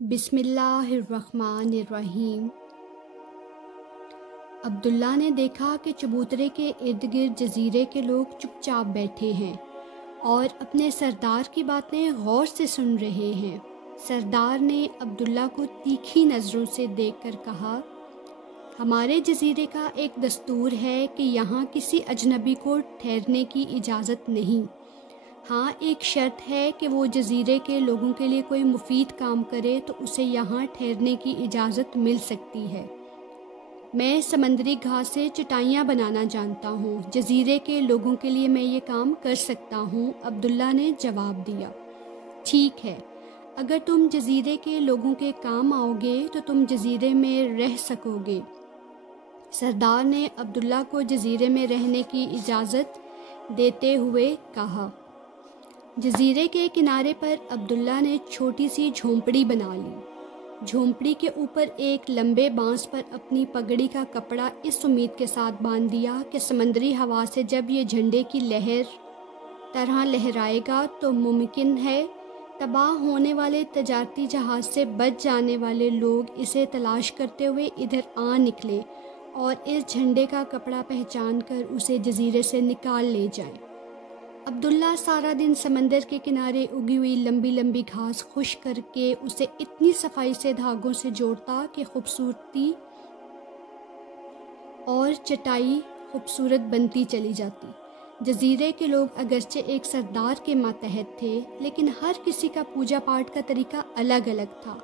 بسم اللہ الرحمن الرحیم۔ عبداللہ نے دیکھا کہ چبوترے کے ارد گرد جزیرے کے لوگ چپ چاپ بیٹھے ہیں اور اپنے سردار کی باتیں غور سے سن رہے ہیں۔ سردار نے عبداللہ کو تیکھی نظروں سے دیکھ کر کہا، ہمارے جزیرے کا ایک دستور ہے کہ یہاں کسی اجنبی کو ٹھہرنے کی اجازت نہیں۔ ہاں، ایک شرط ہے کہ وہ جزیرے کے لوگوں کے لیے کوئی مفید کام کرے تو اسے یہاں ٹھہرنے کی اجازت مل سکتی ہے۔ میں سمندری گھاس سے چٹائیاں بنانا جانتا ہوں، جزیرے کے لوگوں کے لیے میں یہ کام کر سکتا ہوں۔ عبداللہ نے جواب دیا، ٹھیک ہے، اگر تم جزیرے کے لوگوں کے کام آؤ گے تو تم جزیرے میں رہ سکو گے۔ سردار نے عبداللہ کو جزیرے میں رہنے کی اجازت دیتے ہوئے کہا۔ جزیرے کے کنارے پر عبداللہ نے چھوٹی سی جھونپڑی بنا لی۔ جھونپڑی کے اوپر ایک لمبے بانس پر اپنی پگڑی کا کپڑا اس امید کے ساتھ باندھ دیا کہ سمندری ہوا سے جب یہ جھنڈے کی لہر طرح لہرائے گا تو ممکن ہے تباہ ہونے والے تجارتی جہاز سے بچ جانے والے لوگ اسے تلاش کرتے ہوئے ادھر آ نکلے اور اس جھنڈے کا کپڑا پہچان کر اسے جزیرے سے نکال لے جائیں۔ عبداللہ سارا دن سمندر کے کنارے اگی ہوئی لمبی لمبی گھاس خشک کر کے اسے اتنی صفائی سے دھاگوں سے جوڑتا کہ خوبصورتی اور چٹائی خوبصورت بنتی چلی جاتی۔ جزیرے کے لوگ اگرچہ ایک سردار کے ماتحت تھے، لیکن ہر کسی کا پوجا پاٹ کا طریقہ الگ الگ تھا۔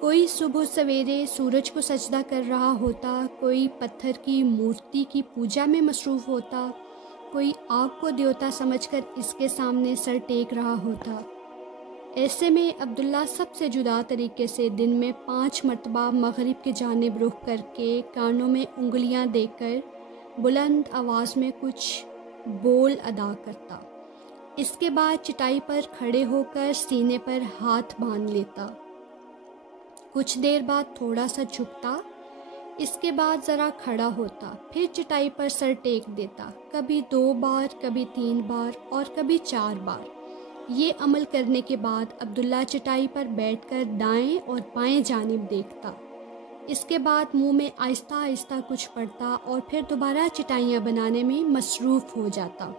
کوئی صبح سویرے سورج کو سجدہ کر رہا ہوتا، کوئی پتھر کی مورتی کی پوجا میں مصروف ہوتا، کوئی آگ کو دیوتا سمجھ کر اس کے سامنے سر ٹیک رہا ہوتا۔ ایسے میں عبداللہ سب سے جدا طریقے سے دن میں 5 مرتبہ مغرب کی جانب رخ کر کے کانوں میں انگلیاں دے کر بلند آواز میں کچھ بول ادا کرتا۔ اس کے بعد چٹائی پر کھڑے ہو کر سینے پر ہاتھ باندھ لیتا۔ کچھ دیر بعد تھوڑا سا جھکتا، اس کے بعد ذرا کھڑا ہوتا، پھر چٹائی پر سر ٹیک دیتا، کبھی 2 بار، کبھی 3 بار اور کبھی 4 بار۔ یہ عمل کرنے کے بعد عبداللہ چٹائی پر بیٹھ کر دائیں اور بائیں جانب دیکھتا۔ اس کے بعد منہ میں آہستہ آہستہ کچھ پڑھتا اور پھر دوبارہ چٹائیاں بنانے میں مصروف ہو جاتا۔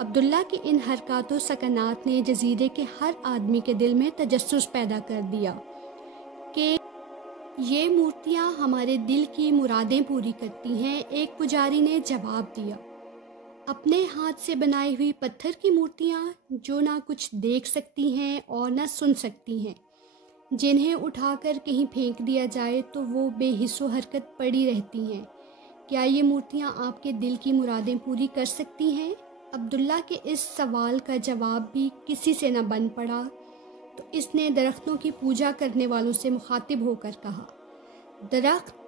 عبداللہ کی ان حرکات و سکنات نے جزیرے کے ہر آدمی کے دل میں تجسس پیدا کر دیا کہ یہ مورتیاں ہمارے دل کی مرادیں پوری کرتی ہیں۔ ایک پجاری نے جواب دیا، اپنے ہاتھ سے بنائی ہوئی پتھر کی مورتیاں جو نہ کچھ دیکھ سکتی ہیں اور نہ سن سکتی ہیں، جنہیں اٹھا کر کہیں پھینک دیا جائے تو وہ بے حس و حرکت پڑی رہتی ہیں، کیا یہ مورتیاں آپ کے دل کی مرادیں پوری کر سکتی ہیں؟ عبداللہ کے اس سوال کا جواب بھی کسی سے نہ بن پڑا تو اس نے درختوں کی پوجا کرنے والوں سے مخاطب ہو کر کہا، درخت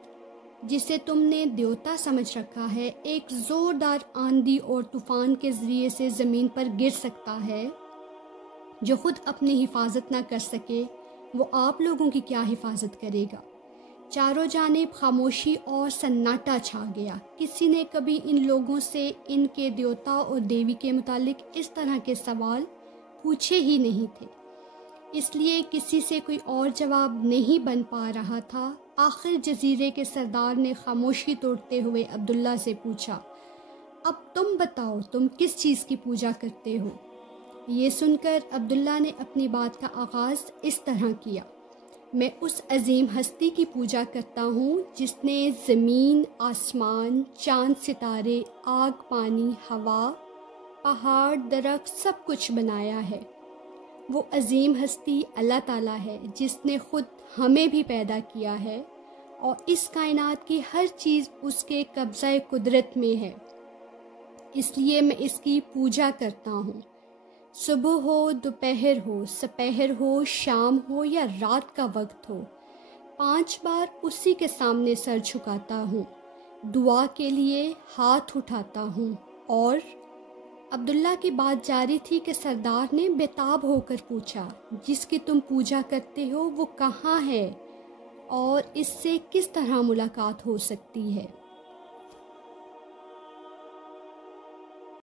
جسے تم نے دیوتا سمجھ رکھا ہے، ایک زوردار آندھی اور طوفان کے ذریعے سے زمین پر گر سکتا ہے۔ جو خود اپنی حفاظت نہ کر سکے وہ آپ لوگوں کی کیا حفاظت کرے گا؟ چاروں جانب خاموشی اور سناٹا چھا گیا۔ کسی نے کبھی ان لوگوں سے ان کے دیوتا اور دیوی کے متعلق اس طرح کے سوال پوچھے ہی نہیں تھے، اس لیے کسی سے کوئی اور جواب نہیں بن پا رہا تھا۔ آخر جزیرے کے سردار نے خاموشی توڑتے ہوئے عبداللہ سے پوچھا، اب تم بتاؤ، تم کس چیز کی پوجا کرتے ہو؟ یہ سن کر عبداللہ نے اپنی بات کا آغاز اس طرح کیا، میں اس عظیم ہستی کی پوجا کرتا ہوں جس نے زمین، آسمان، چاند، ستارے، آگ، پانی، ہوا، پہاڑ، درخت سب کچھ بنایا ہے۔ وہ عظیم ہستی اللہ تعالیٰ ہے جس نے خود ہمیں بھی پیدا کیا ہے اور اس کائنات کی ہر چیز اس کے قبضہ قدرت میں ہے، اس لیے میں اس کی پوجا کرتا ہوں۔ صبح ہو، دوپہر ہو، سپہر ہو، شام ہو یا رات کا وقت ہو، 5 بار اسی کے سامنے سر جھکاتا ہوں، دعا کے لیے ہاتھ اٹھاتا ہوں۔ اور عبداللہ کی بات جاری تھی کہ سردار نے بےتاب ہو کر پوچھا، جس کی تم پوجا کرتے ہو وہ کہاں ہے اور اس سے کس طرح ملاقات ہو سکتی ہے؟